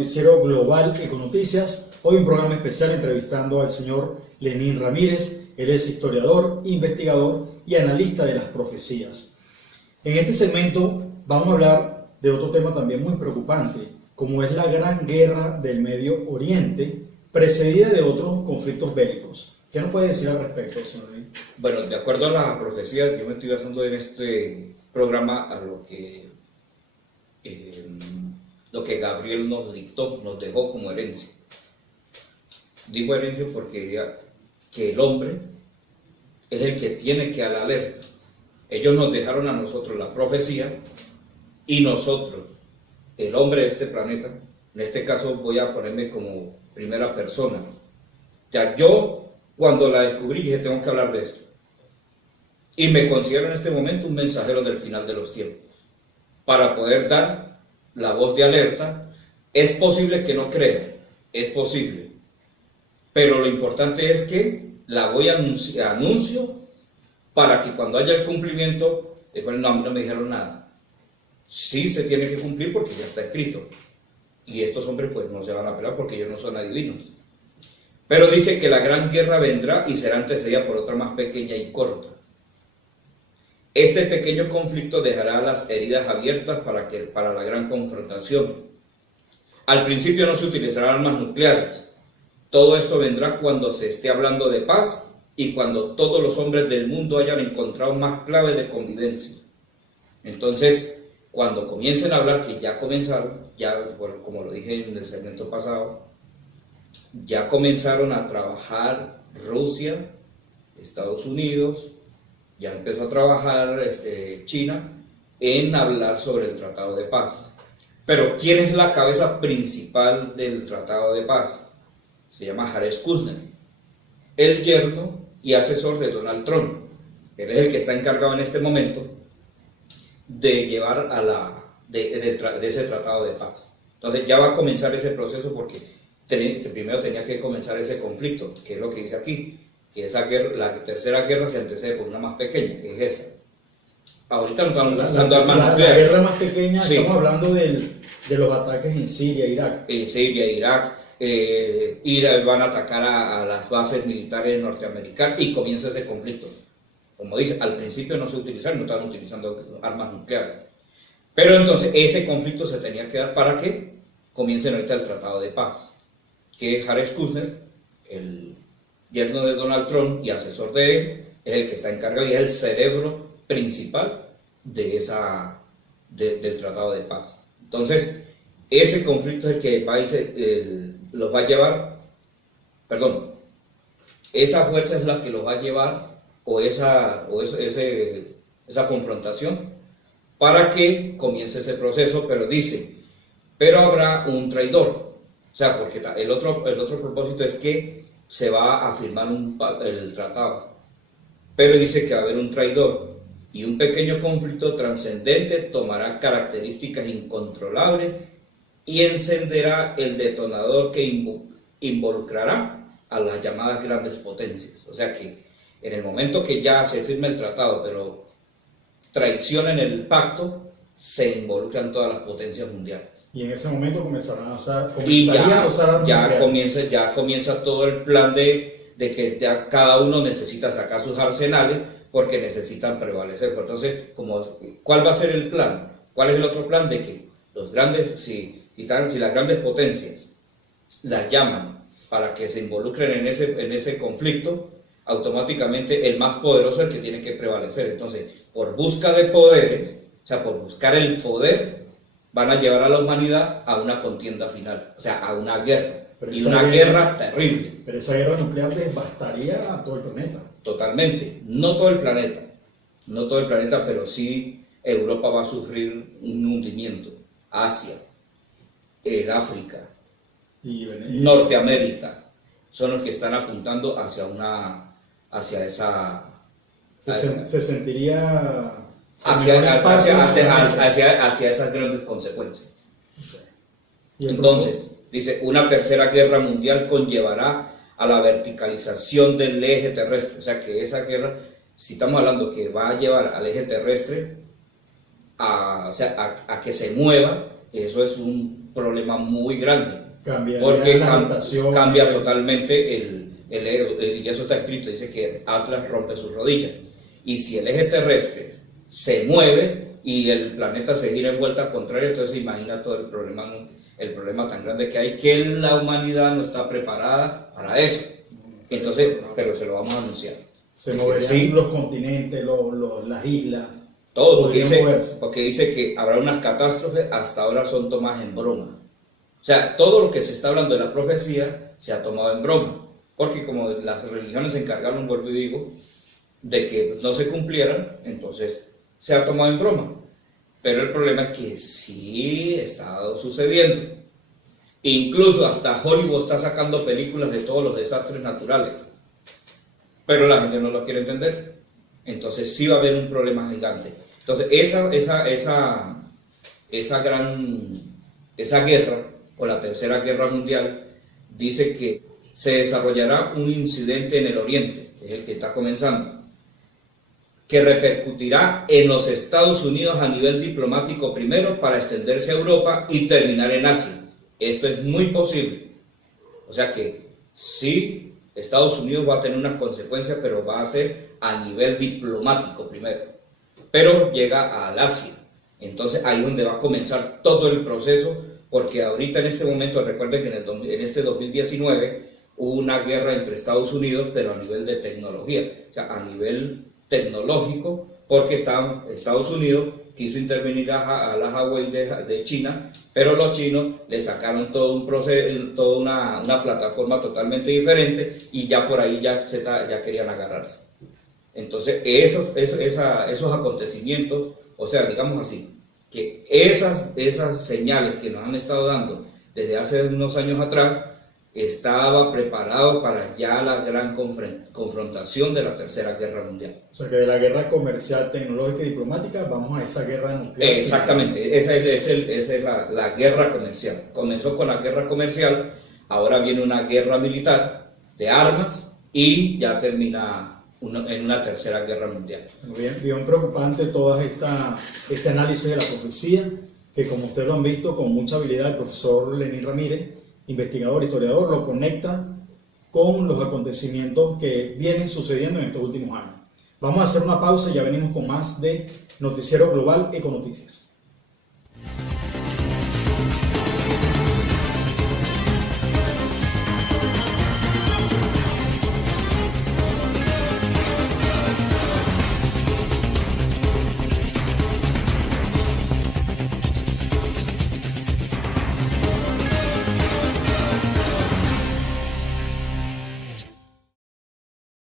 noticiero global Econoticias. Hoy un programa especial entrevistando al señor Lenín Ramírez. Él es historiador, investigador y analista de las profecías. En este segmento vamos a hablar de otro tema también muy preocupante, como es la Gran Guerra del Medio Oriente, precedida de otros conflictos bélicos. ¿Qué nos puede decir al respecto, señor Lenín? Bueno, de acuerdo a la profecía, yo me estoy basando en este programa a lo que Gabriel nos dictó, nos dejó como herencia. Digo herencia porque diría que el hombre es el que tiene que dar la alerta. Ellos nos dejaron a nosotros la profecía y nosotros, el hombre de este planeta, en este caso voy a ponerme como primera persona. Ya yo, cuando la descubrí, dije, tengo que hablar de esto. Y me considero en este momento un mensajero del final de los tiempos. Para poder dar la voz de alerta, es posible que no crea, es posible. Pero lo importante es que la voy a anuncio para que cuando haya el cumplimiento, no me dijeron nada. Sí se tiene que cumplir porque ya está escrito. Y estos hombres pues no se van a pelear porque ellos no son adivinos. Pero dice que la gran guerra vendrá y será antecedida por otra más pequeña y corta. Este pequeño conflicto dejará las heridas abiertas para la gran confrontación. Al principio no se utilizarán armas nucleares. Todo esto vendrá cuando se esté hablando de paz y cuando todos los hombres del mundo hayan encontrado más claves de convivencia. Entonces, cuando comiencen a hablar, que ya comenzaron, como lo dije en el segmento pasado, ya comenzaron a trabajar Rusia, Estados Unidos, ya empezó a trabajar China en hablar sobre el Tratado de Paz. Pero ¿quién es la cabeza principal del Tratado de Paz? Se llama Jared Kushner, el yerno y asesor de Donald Trump. Él es el que está encargado en este momento de llevar de ese Tratado de Paz. Entonces ya va a comenzar ese proceso porque primero tenía que comenzar ese conflicto, que es lo que dice aquí, que esa guerra, la tercera guerra se antecede por una más pequeña, que es esa. Ahorita no estamos lanzando armas nucleares. La guerra más pequeña, sí. Estamos hablando de los ataques en Siria, Irak. En Siria, Irak, van a atacar a las bases militares norteamericanas y comienza ese conflicto. Como dice, al principio no se utilizaron, no estaban utilizando armas nucleares. Pero entonces ese conflicto se tenía que dar para que comiencen ahorita el Tratado de Paz, que Jared Kushner, el yerno de Donald Trump y asesor de él, es el que está encargado y es el cerebro principal de del Tratado de Paz. Entonces, ese conflicto es el que los va a llevar, esa fuerza es la que los va a llevar, esa confrontación, para que comience ese proceso, pero dice, pero habrá un traidor. O sea, porque el otro propósito es que se va a firmar el tratado, pero dice que va a haber un traidor y un pequeño conflicto trascendente tomará características incontrolables y encenderá el detonador que involucrará a las llamadas grandes potencias. O sea que en el momento que ya se firme el tratado, pero traicionen el pacto, se involucran todas las potencias mundiales. Y en ese momento comenzarán a usar ya comienza todo el plan de que ya cada uno necesita sacar sus arsenales porque necesitan prevalecer. Entonces, ¿cuál va a ser el plan? ¿Cuál es el otro plan? De que los grandes, si las grandes potencias las llaman para que se involucren en ese conflicto, automáticamente el más poderoso es el que tiene que prevalecer. Entonces, por busca de poderes, o sea, por buscar el poder, van a llevar a la humanidad a una contienda final, o sea, a una guerra, y una guerra terrible. Pero esa guerra nuclear devastaría a todo el planeta. Totalmente, no todo el planeta, pero sí Europa va a sufrir un hundimiento, Asia, el África, Norteamérica, son los que están apuntando hacia esa... Se sentiría... hacia esas grandes consecuencias. Okay. Entonces, dice, una tercera guerra mundial conllevará a la verticalización del eje terrestre. O sea que esa guerra, si estamos hablando que va a llevar al eje terrestre a que se mueva, eso es un problema muy grande. Cambiaría Porque la agitación. cambia totalmente y eso está escrito, dice que Atlas rompe sus rodillas. Y si el eje terrestre se mueve y el planeta se gira en vuelta contraria, entonces imagina todo el problema tan grande que hay, que la humanidad no está preparada para eso. Entonces, pero se lo vamos a anunciar. Se moverían los continentes, las islas. Todo, podrían moverse. porque dice que habrá unas catástrofes, hasta ahora son tomadas en broma. O sea, todo lo que se está hablando de la profecía se ha tomado en broma. Porque como las religiones se encargaron, vuelvo y digo, de que no se cumplieran, entonces se ha tomado en broma. Pero el problema es que sí está sucediendo. Incluso hasta Hollywood está sacando películas de todos los desastres naturales. Pero la gente no lo quiere entender. Entonces sí va a haber un problema gigante. Entonces esa guerra, o la Tercera Guerra Mundial, dice que se desarrollará un incidente en el Oriente, que es el que está comenzando, que repercutirá en los Estados Unidos a nivel diplomático primero, para extenderse a Europa y terminar en Asia. Esto es muy posible. O sea que sí, Estados Unidos va a tener unas consecuencias, pero va a ser a nivel diplomático primero. Pero llega al Asia. Entonces ahí es donde va a comenzar todo el proceso, porque ahorita en este momento, recuerden que en este 2019 hubo una guerra entre Estados Unidos, pero a nivel de tecnología, o sea, a nivel tecnológico, porque Estados Unidos quiso intervenir a la Huawei de China, pero los chinos le sacaron todo un proceso, toda una plataforma totalmente diferente, y ya por ahí ya querían agarrarse. Entonces esos acontecimientos, o sea, digamos así, que esas señales que nos han estado dando desde hace unos años atrás, estaba preparado para ya la gran confrontación de la Tercera Guerra Mundial. O sea que de la guerra comercial, tecnológica y diplomática vamos a esa guerra nuclear. Exactamente, esa es la guerra comercial. Comenzó con la guerra comercial, ahora viene una guerra militar de armas y ya termina en una Tercera Guerra Mundial. Bien preocupante todo este análisis de la profecía, que como ustedes lo han visto con mucha habilidad, el profesor Lenín Ramírez, investigador, historiador, lo conecta con los acontecimientos que vienen sucediendo en estos últimos años. Vamos a hacer una pausa y ya venimos con más de Noticiero Global Econoticias.